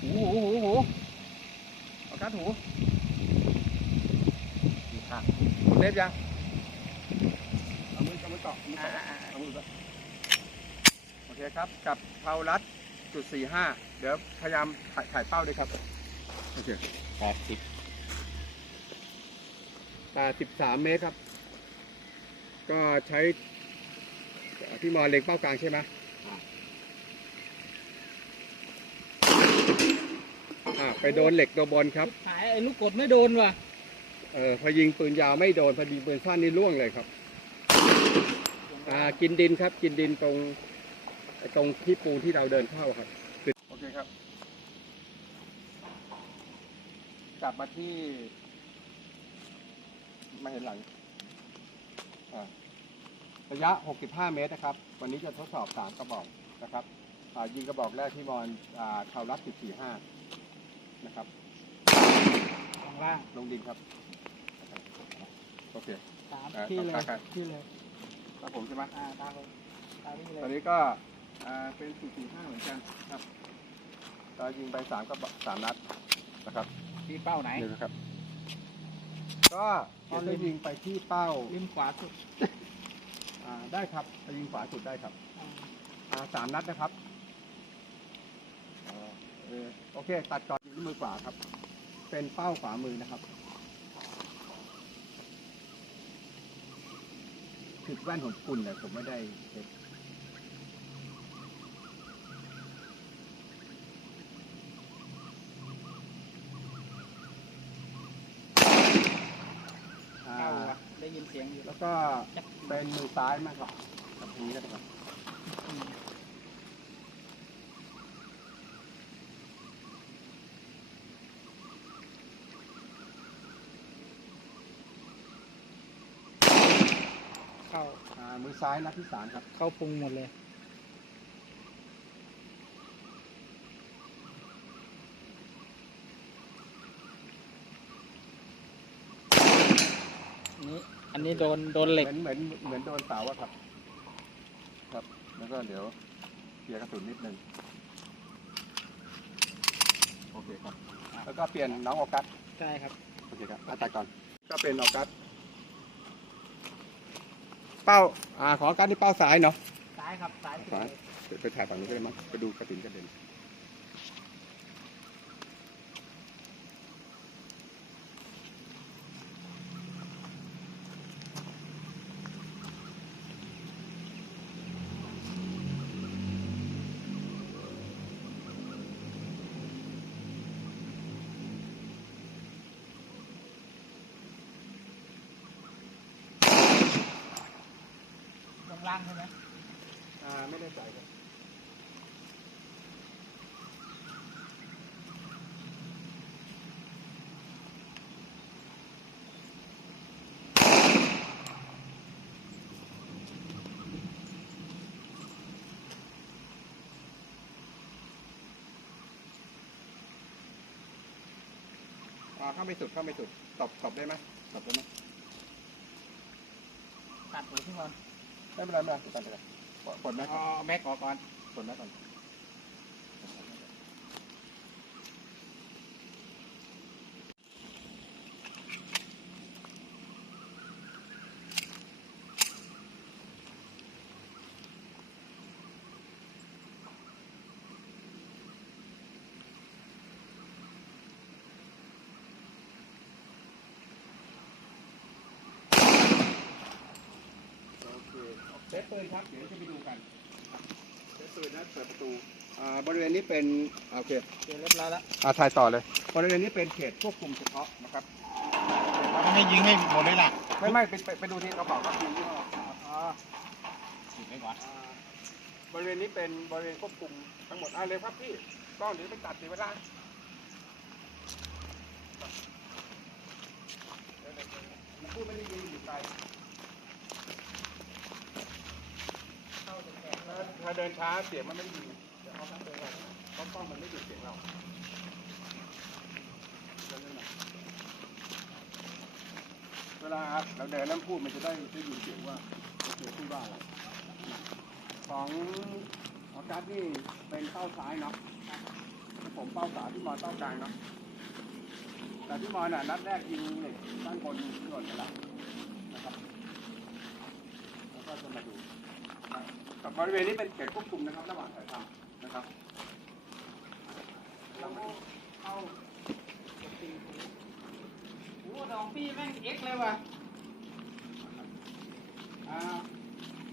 หูหูหูหูเอากัดหูนี่ค่ะเน็บยังเอามือเอามือเกาะเอามือเกาะเอามือเกาะโอเคครับ กับเผารัดจุดสี่ห้าเดี๋ยวพยายามถ่ายถ่ายเป้าด้วยครับโอเคแปดสิบแปดสิบสามเมตรครับ ก็ใช้พี่มอเล็งเป้ากลางใช่ไหม อ่าไปโดนเหล็กตัวบนครับ หายไอ้ลูกกดไม่โดนว่ะเออพอยิงปืนยาวไม่โดนพอยิงปืนสั้นนี่ล่วงเลยครับ อ่ากินดินครับ กินดินตรงตรงที่ปูนที่เราเดินเข้าครับ โอเคครับ กลับมาที่ มาเห็นหลังอ่าระยะ 65 เมตรนะครับ วันนี้จะทดสอบ 3 กระบอกนะครับอ่ายิงกระบอกแรกที่มอนอ่าข่าวรัด145 นะครับข้างล่างลงดินครับ โอเค สามอ่าที่เลยต่อไปครับ ที่เลยครับผมใช่ไหมอ่าตามเลยตามนี้เลตอนยนี้ก็อ่าเป็น4 4 5เหมือนกันครับเรายิงไป3กระบอกสามนัดนะครับที่เป้าไหนนี่นะครับ ก็เดี๋ยวจะยิงไปที่เป้าริมขวาสุดอ่าได้ครับจะยิงขวาสุดได้ครับ อ่าอ่าสามนัดนะครับอ่าเออโอเค ตัดก่อนยิงด้วย มือขวาครับ เป็นเป้าขวามือนะครับผิดแว่นของคุณแต่ผมไม่ได้เช็คอ่าเข้าว่ะได้ยินเสียงอยู่แล้วก็เป็นมือซ้ายมากครับกับนี้ก็ได้ครับ อืมเข้า อ่า มือซ้ายนัดที่สามครับ เข้าพุงหมดเลย นี้อันนี้โดนโดนเหล็กเหมือนเหมือนเหมือนโดนเสาอะครับ ครับ แล้วก็เดี๋ยวเคลียร์กระสุนนิดนึงโอเคครับ แล้วก็เปลี่ยนน้องออกัสใช่ครับ โอเคครับอาตัดก่อน ก็เป็นออกัส เป้าอ่าขอออกัสที่เป้าซ้ายเนาะซ้ายครับซ้ายซ้าย ไปถ่ายฝั่งนู้นก็ได้มั้งไปดูกระสุนกระเด็นางใช่ไหมอ่าไม่ได้ใส่ครับอ่าเข้าไม่สุดเข้าไม่สุดตบตบได้ไหมตบได้ไหมตัดหัวที่ก่อน ไม่เป็นไรไม่เป็นไรตัดไปเลยปลดแม็กเอาเอาแม็กออกก่อนปลดแม็กก่อน ปืนครับ เดี๋ยวจะไปดูกันเซฟปืนนะเปิดประตู อ่า บริเวณนี้เป็นโอเคเสร็จเรียบร้อยแล้วอ่าถ่ายต่อเลย บริเวณนี้เป็นเขตควบคุมเฉพาะนะครับ ไม่ยิงให้หมดเลยล่ะไม่ไม่ไปไปไปดูที่กระเป๋าครับดูที่ว่าอ่ายิงไว้ก่อนอ่าบริเวณนี้เป็นบริเวณควบคุมทั้งหมดอ่าเร็วครับพี่กล้องเดี๋ยวไปตัดเสียเวลามันพูดไม่ได้ยินอยู่ไกล ถ้าถ้าเดินช้าเสียงมันไม่ด้ยินเดี๋ยวเอาทั้งตัวเลยเพราะกล้องมันไม่ดูดเสียงเราเดินเร็วหน่อยเวลาเราเดินแล้วพูดมันจะได้ได้ยินเสียงว่าเราเจอพูดว่าอะไรของออกัสนี่เป็นเป้าซ้ายเนาะผมเป้าสามพี่มอนเป้ากลางเนาะแต่พี่มอนน่ะนัดแรกยิงเหล็กด้านบนหล่นไปแล้วนะครับแล้วก็จะมาดู นะกับบริเวณนี้เป็นเขตควบคุมนะครับระหว่างถ่ายทำนะครับเรามาดูเอาโอ้ดองพี่แม่งเอ็กเลยว่ะอ่า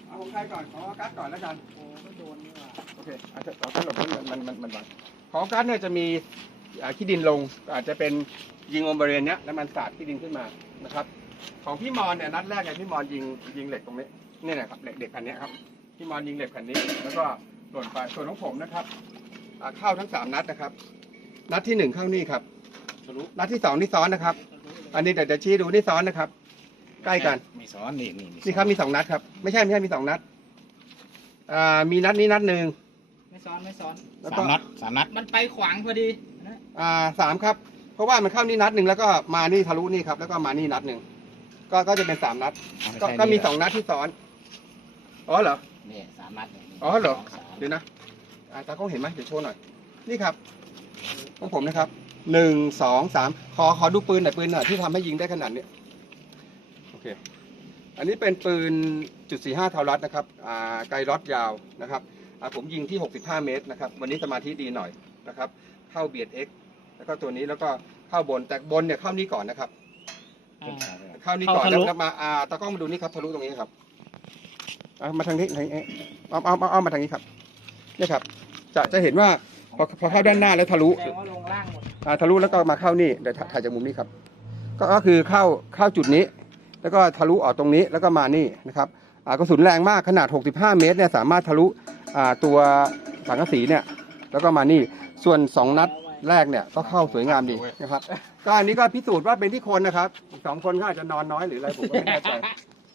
เอาของใครก่อนขอออกัสก่อนแล้วกันโอ้ก็โดนนี่ว่ะโอเคอาจจะขอกัสหลบมันมันมันมันบังของออกัสเนี่ยจะมีอ่าขี้ดินลงอาจจะเป็นยิงอมบริเวณเนี้ยแล้วมันสาดขี้ดินขึ้นมานะครับ ของพี่มอนเนี่ยนัดแรกเนี่ยพี่มอนยิงยิงเหล็กตรงนี้นี่นะครับเหล็กเด็กคันเนี้ยครับ พี่มอนยิงเหล็กคันนี้ แล้วก็หล่นไปส่วนของผมนะครับอ่าเข้าทั้งสามนัดนะครับ นัดที่หนึ่งเข้านี่ครับ ทะลุนัดที่สองนี่ซ้อนนะครับ อันนี้เดี๋ยวจะชี้ดูนี่ซ้อนนะครับ ใกล้กัน มีซ้อนนี่นี่นี่ครับมีสองนัดครับ ไม่ใช่ไม่ใช่มีสองนัดอ่ามีนัดนี้นัดหนึ่งไม่ซ้อนไม่ซ้อน แล้วสาก็มนัดสามนัดมันไปขวางพอดีนะอ่าสามครับ เพราะว่ามันเข้านี่นัดหนึ่งแล้วก็มานี่ทะลุนี่ครับ แล้วก็มานี่นัดหนึ่งก็ก็จะเป็นสามนัดไก็ก็มีสองนัดที่ซ้อน อ๋อเหรอ นี่สามนัดนี่อ๋อเหรอสงสามเดี๋ยวนะอ่าตากล้องเห็นไหมเดี๋ยวโชว์หน่อย นี่ครับของผมนะครับหนึ่งสองสามขอขอดูปืนหน่อยปืนหน่อยที่ทำให้ยิงได้ขนาดนี้โอเคอันนี้เป็นปืนจุดสี่ห้าทารัสนะครับอ่าไกลล็อตยาวนะครับอ่าผมยิงที่65เมตรนะครับ วันนี้สมาธิดีหน่อยนะครับ เข้าเบียดเอ็กแล้วก็ตัวนี้แล้วก็เข้าบนแต่บนเนี่ยเข้านี่ก่อนนะครับอ่าเข้านี่ก่อนเข้าทะแล้วลุแล้วมาอ่าตากล้องมาดูนี่ครับทะลุตรงนี้ครับ เอามาทางนี้ทางนี้เอาเอาเอาเอามาทางนี้ครับเนี่ยครับ จะจะเห็นว่าพอพอเข้าด้านหน้าแล้วทะลุแสดงว่าลงล่างหมดอ่าทะลุแล้วก็มาเข้านี่เดี๋ยวถ่ายถ่ายจากมุมนี้ครับ ก็ก็คือเข้าเข้าจุดนี้ แล้วก็ทะลุออกตรงนี้แล้วก็มานี่นะครับอ่ากระสุนแรงมากขนาด 65 เมตรเนี่ยสามารถทะลุอ่าตัวสังกะสีเนี่ย แล้วก็มานี่ส่วน 2 นัดแรกเนี่ยก็เข้าสวยงามดีนะครับก็อันนี้ก็พิสูจน์ว่าเป็นที่คนนะครับอีกสองคนก็อาจจะนอนน้อยหรืออะไรผมก็ไม่แน่ใจ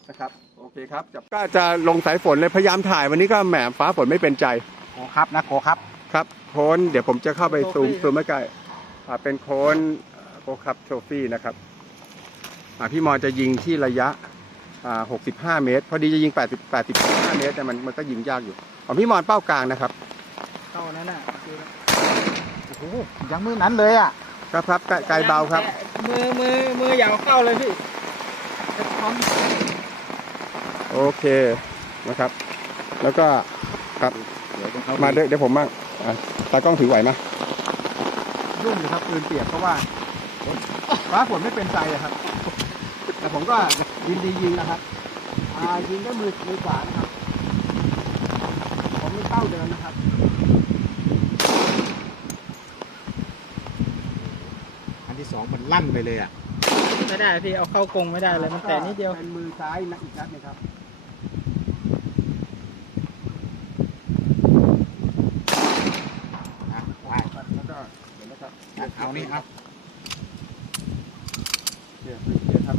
นะครับโอ เคครับจับก็จะลงสายฝนเลยพยายามถ่ายวันนี้ก็แหมฟ้าฝนไม่เป็นใจโกครับนะโกครับครับโค้นเดี๋ยวผมจะเข้าไปซูมซูมไม่ไกลอ่าเป็นโค้นโคคับโทฟี่นะครับอ่าพี่มอนจะยิงที่ระยะอ่า65 เมตร พอดีจะยิง 80 85 เมตร แต่มันมันก็ยิงยากอยู่ของพี่มอนเป้ากลางนะครับเข้านั่นน่ะคือโอ้โหยังมือนั้นเลยอะครับครับไกลไกลเบาครับ มือมือมืออยาวเข้าเลยพี่จะพร้อม โอเคนะครับ แล้วก็ครับเดี๋ยวต้องเข้ามาเดี๋ยวเดี๋ยวผมบ้างอะตากล้องถือไหวไหมยุ่งเลยครับปืนเปียกเพราะว่าฟ้าฝนไม่เป็นใจอะครับ แต่ผมก็ยินดียิงนะครับอ่ายิงด้วยมือมือขวานะครับ ผมไม่เป้าเดินนะครับอันที่สองมันลั่นไปเลยอะไม่ได้พี่เอาเข้า กรงไม่ได้เลยมันแต่นิดเดียว เป็นมือซ้ายนักอีกนัดหนึงครับ อะไป แล้วก็เดี๋ยวนะครับ เอานี่ครับ เดี๋ยวเดี๋ยวครับ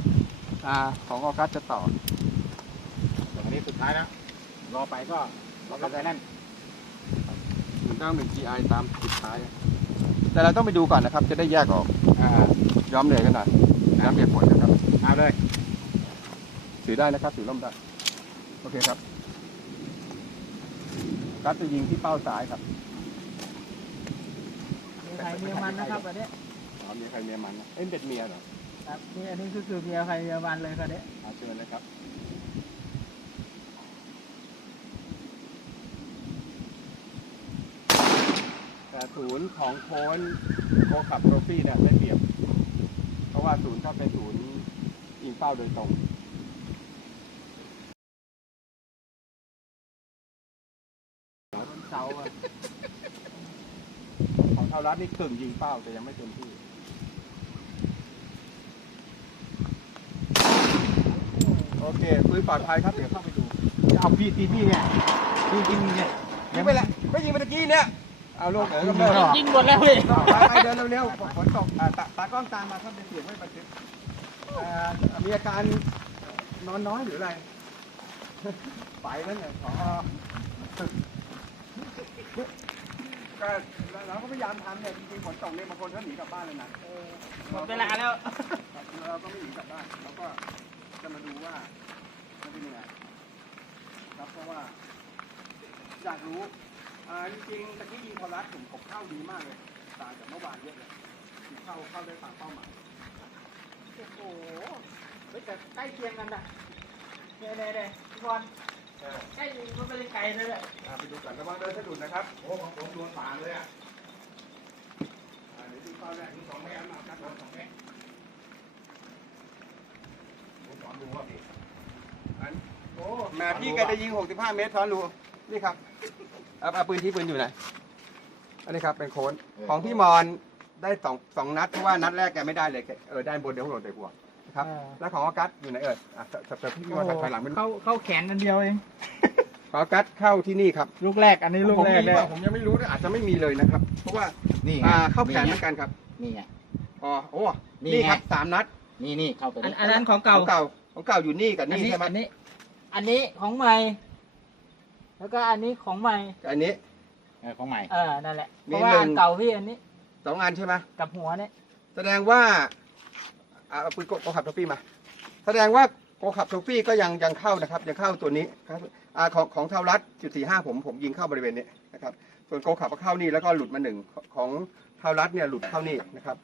อ่าของออกัสจะต่อตรงนี้สุดท้ายแล้วรอไปก็รอไปนั่นมันต้องเป็น GI ตามสุดท้าย แต่เราต้องไปดูก่อนนะครับ จะได้แยกออกอ่ายอมเหนื่อยกันหน่อยยอมเปียกฝนนะครับเอาเลยถือได้นะครับถือร่มได้โอเคครับกัสจะยิงที่เป้าซ้ายครับมีใครเมียมันนะครับอันนี้อ๋อมีใครเมียมันนะเอ้ยเป็นเมียเหรอ ครับนี่อันนี้ก็คือเมียใครเมียมันเลยคนนี้อาเชิญเลยครับ แต่ศูนย์ของโค้นโคขับโทรฟี่เนี่ยได้เปรียบ เพราะว่าศูนย์ก็เป็นศูนย์ยิงเป้าโดยตรงเสาอะของเท่ารัฐนี่กึ่งยิงเป้าแต่ยังไม่เต็มที่ โอเคปืนปลอดภัยครับเดี๋ยวเข้าไปดูเอาพี่ตีพี่เนี่ยพี่ยิงเนี่ยยิงไปแล้วไม่ยิงไปตะกี้เนี่ยเอาลูกเอ๋ยก็เลิกยิงหมดแล้วพี่ไปเดินเร็วๆฝนตกอ่าตาตากล้องตามมาครับเดี๋ยวเสียงไม่บันทึกอ่ามีอาการนอนน้อยหรืออะไรไปแล้วเนี่ยขอก็เราก็พยายามทำเนี่ยจริงๆฝนตกเนี่ยบางคนก็หนีกลับบ้านเลยนะหมดเวลาแล้วเราก็ไม่หนีกลับบ้านเราก็ จะมาดูว่ามันเป็นยังไงครับเพราะว่าอยากรู้อ่าจริงๆตะกี้ยิงพอรัดผมผมเข้าดีมากเลยตต่างจากเมื่อวานเยอะเลยเข้าเข้าได้ตามเป้าหมายโอ้โหเฮ้ยแต่ใกล้เคียงกันนะเนี่ยเนี่ยเนี่ยพี่บอลใกล้มันไม่ได้ไกลเลยแหละอ่าไปดูกันระวังเดินสะดุดนะครับโอ้ของผมโดนฝางเลยอะอ่าเดี๋ยวดูเข้าแรกดูสองเมตรมาครับโดนสองเมตรผมส อนดูว่าพี่อันโอ้แม่พี่แกจะยิง 65 เมตรท้อนรูนี่ครับเอาเอาปืนที่ปืนอยู่ไหน อันนี้ครับเป็นโค้นของพี่มอนได้สองสองนัดเพราะว่านัดแรกแกไม่ได้เลยแกเออได้บนเดียวหล่นใส่หัวนะครับ แล้วของออกัสอยู่ไหนเอ่ยอะเสิร์ฟเสิร์ฟพี่มอนถอยหลังเป็นเข้าเข้าแขนกันเดียวเองของออกัสเข้าที่นี่ครับลูกแรกอันนี้ลูกผมแรกมีเลยเปล่าผมยังไม่รู้นะอาจจะไม่มีเลยนะครับ เพราะว่านี่ไงอ่าเข้าแขนเหมือนกันครับนี่ไง อ๋อโอ้นี่นี่ไง ครับสามนัดนี่นี่เข้าไปอันนี่อันนั้นของขเก่าองเก่า ของเก่าอยู่นี่กับอันนี่นี้ใช่ไหมอันนี้ อันนี้ของใหม่ แล้วก็อันนี้ของใหม่ กับอันนี้ เออของใหม่ เออ นั่นแหละมีเพราะว่าหนึ่ง อันเก่าพี่อันนี้สองอันใช่ไหมกับหัวเนี่ยแสดงว่าอ่าเอาปืนโกโกขับโทฟี่มา แสดงว่าโกขับโทฟี่ก็ยังยังเข้านะครับ ยังเข้าตัวนี้ครับอ่าของของเทารัดจุดสี่ห้าผมผมยิงเข้าบริเวณนี้นะครับ ส่วนโกขับก็เข้านี่แล้วก็หลุดมาหนึ่งของเทารัดเนี่ยหลุดเข้านี่นะครับ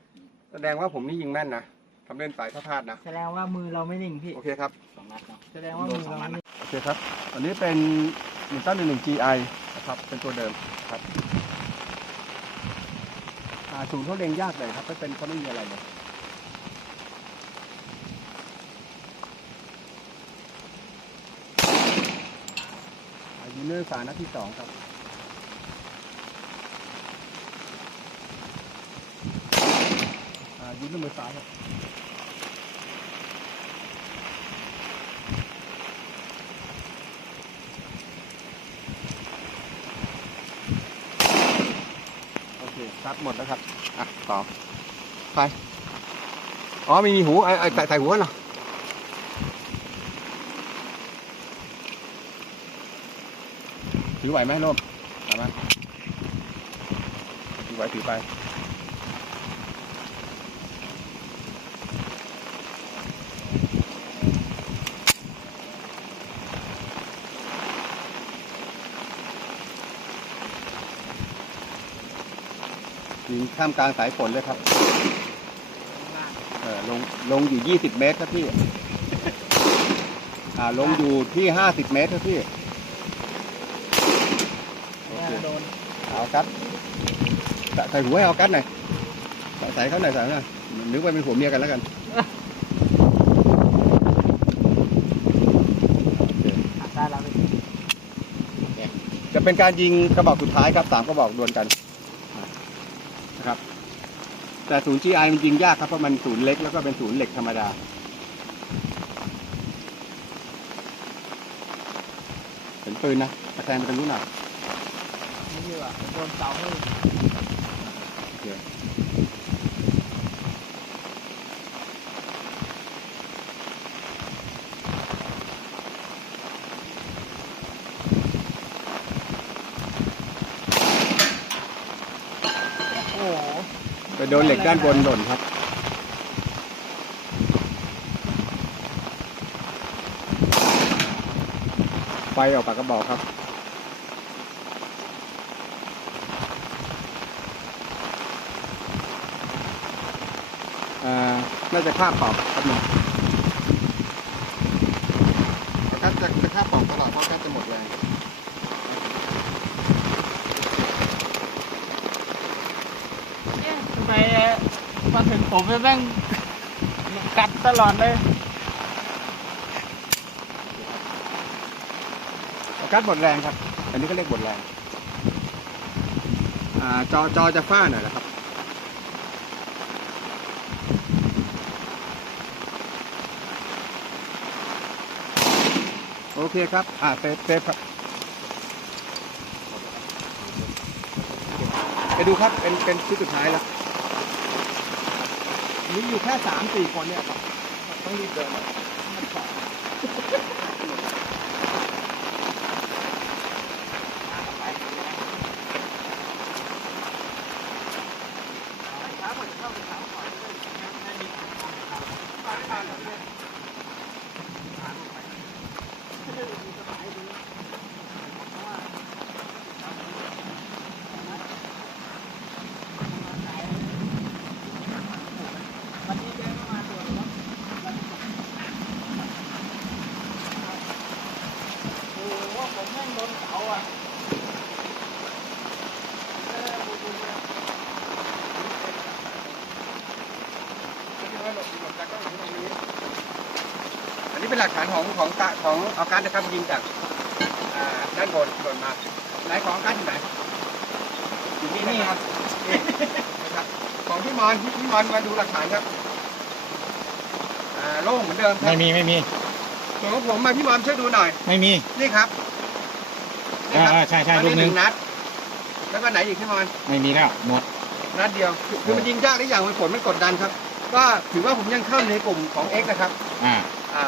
แสดงว่าผมนี่ยิงแม่นนะ ทำเล่นไปถ้าพลาดนะ แสดงว่ามือเราไม่นิ่งพี่ โอเคครับ สองนัดเนาะแสดงว่ามือเราไม่นิ่งโอเคครับ อันนี้เป็นหนึ่งต้นหนึ่งหนึ่ง GI นะครับ เป็นตัวเดิมครับอ่าศูนย์เขาเล็งยากเลยครับไม่เป็นเขาไม่มีอะไรเลยอ่ายูเนอร์สารนัดที่สองครับอ่ายูเนอร์มือซ้ายครับ ครับหมดแล้วครับอะต่อไปอ๋อมีมีหูไอ้ไอ้ใส่ใส่หัวเหรอถือไหวไหมโน้มเอามถือไหวถือไป ยิงข้ามกลางสายฝนเลยครับเออลงลงอยู่20เมตรครับพี่ อ่าลงอยู่ที่50เมตรครับพี่โอเคโดนเอากัดใส่ใส่หัวให้เอากัดหน่อยใส่ใส่เขาหน่อยใส่เขาหน่อยนึกว่าเป็นผัวเมียกันแล้วกันอะได้แล้วพี่จะเป็นการยิงกระบอกสุดท้ายครับสามกระบอกดวลกันนะครับ แต่ศูนย์ GI มันยิงยากครับเพราะมันศูนย์เล็กแล้วก็เป็นศูนย์เหล็กธรรมดา เห็นปืนนะกระแทงไปทางนู้นหน่อยนี่ดีกว่าโดนเสาให้ โอเค โอ้โห ไปโดนเหล็กด้านบนหล่นครับ ไฟออกปากกระบอกครับอ่าน่าจะคาบปอกครับเนี่ยกัดจะจะคาบปอกตลอดเพราะกัดจะหมดแรง เอ๊ะทำไมมาถึงผมแล้วแม่งกัดตลอดเลยกัดหมดแรงครับ อันนี้ก็เรียกหมดแรงอ่าจอจอจะฟ้าหน่อยนะครับโอเคครับ อ่าเซฟเซฟครับ ไป ดูครับเป็นเป็นชุดสุดท้ายแล้วมีอยู่แค่สามสี่คนเนี่ยครับต้องรีบเดิน อันนี้เป็นหลักฐานของของตะของอาการนะครับยิงจากด้านบนหล่นมาไหนของการที่ไหนอยู่ที่นี่ครับของพี่มอนพี่มอนมาดูหลักฐานครับโล่งเหมือนเดิมไม่มีไม่มีส่ผมมาพี่มอนช่วยดูหน่อย ไม่มีนี่ครับ นี่ครับอ่าใช่ใช่อันลูนี้กหหนึ่นึ่งงนัด แล้วก็ไหนอีกพี่มอนไม่มีแล้วหมด นัดเดียว คือคือมันยิงยากหรืออย่างมันผลมันกดดันครับ ก็ถือว่าผมยังเข้าในกลุ่มของ X นะครับ อ่า อ่า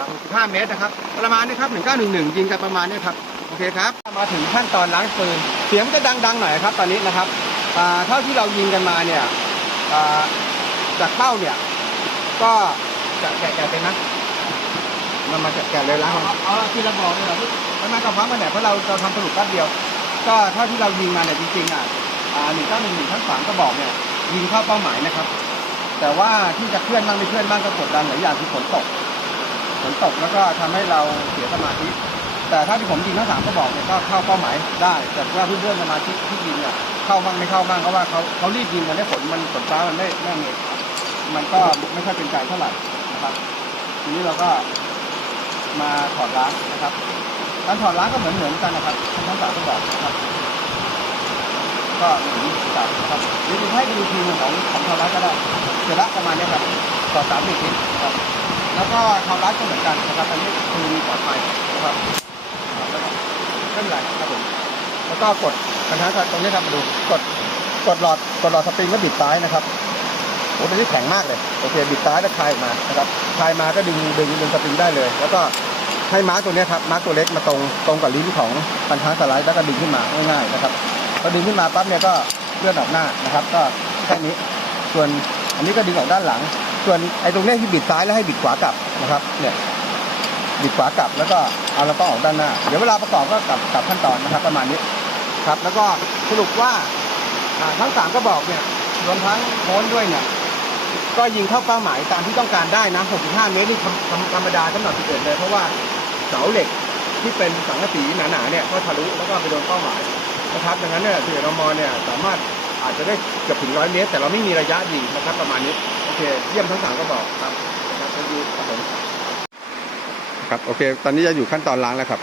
65เมตรนะครับ ประมาณนี้ครับ1911 ยิงกันประมาณนี้ครับ โอเคครับ มาถึงขั้นตอนล้างปืน เสียงมันจะดังๆหน่อยครับตอนนี้นะครับอ่าเท่าที่เรายิงกันมาเนี่ยอ่าจากเข้าเนี่ย ก็จะแกะแกะเป็นนะ มันมาแกะแกะเลยล้างเอาเอาทีละบอกเลยเหรอพี่ไม่มากับฟ้ามาเนี่ยเพราะเราเราทำสรุปแป๊บเดียว ก็เท่าที่เรายิงมาเนี่ยจริงๆอะอ่า1911ทั้งสามกระบอกเนี่ยยิงเข้าเป้าหมายนะครับ แต่ว่าที่จะเคลื่อนบ้างไม่เคลื่อนบ้างก็กดดันหลายอย่างคือฝนตกฝนตกแล้วก็ทำให้เราเสียสมาธิแต่ถ้าที่ผมยิงทั้งสามกระบอกเนี่ยก็เข้าเป้าหมายได้ แต่ว่าเพื่อนๆสมาชิกที่ยิงเนี่ยเข้าบ้างไม่เข้าบ้างเพราะว่าเขาเขารีบยิงกันได้ผลมันฝนฟ้ามันไม่ไม่เมมันก็ไม่ค่อยเป็นใจเท่าไหร่นะครับ ทีนี้เราก็ มาถอดล้างนะครับ การถอดล้างก็เหมือนเหมือนกันนะครับทั้งสามกระบอกนะครับ ก็เหมือนกันนะครับหรือให้ดูทีมของของถอดล้างก็ได้เสร็จละประมาณนี้ครับต่อสามสิบชิ้นครับ แล้วก็ทำร้านก็เหมือนกันนะครับอันนี้คือปลอดภัยนะครับแล้วก็ไม่เป็นไรครับผมแล้วก็กดปัญหาตรงนี้ครับมาดูกดกดหลอดกดหลอดสปริงแล้วบิดซ้ายนะครับ โอ้ตัวนี้แข็งมากเลยโอเคบิดซ้ายแล้วคลายออกมานะครับคลายมาก็ดึงดึงดึงสปริงได้เลย แล้วก็ให้ม้าตัวนี้ครับม้าตัวเล็กมาตรงตรงกับลิ้นของปัญหาสไลด์แล้วก็ดึงขึ้นมาง่ายๆนะครับพอดึงขึ้นมาปั๊บเนี่ยก็เลื่อนออกหน้านะครับ ก็แค่นี้ส่วนอันนี้ก็ดึงออกด้านหลัง ส่วนไอ้ตรงนี้ที่บิดซ้ายแล้วให้บิดขวากลับนะครับเนี่ยบิดขวากลับแล้วก็เอาแล้วก็ออกด้านหน้า เดี๋ยวเวลาประกอบก็กลับกลับขั้นตอนนะครับ ประมาณนี้ครับ แล้วก็สรุปว่าอ่าทั้งสามกระบอกเนี่ยรวมทั้งโค้นด้วยเนี่ย ก็ยิงเข้าเป้าหมายตามที่ต้องการได้นะ 65 เมตรนี่ธรรมธรรมดาสำหรับที่เกิดเลย เพราะว่าเสาเหล็กที่เป็นสังกะสีหนาๆเนี่ยก็ทะลุแล้วก็ไปโดนเป้าหมายนะครับ ดังนั้นเนี่ยสิรมเนี่ยสามารถอาจจะได้เกือบถึงร้อยเมตร แต่เราไม่มีระยะยิงนะครับประมาณนี้ โอเค เยี่ยมทั้งสามกระบอกครับนะครับขอบคุณครับผมครับโอเค ตอนนี้จะอยู่ขั้นตอนล้างแล้วครับ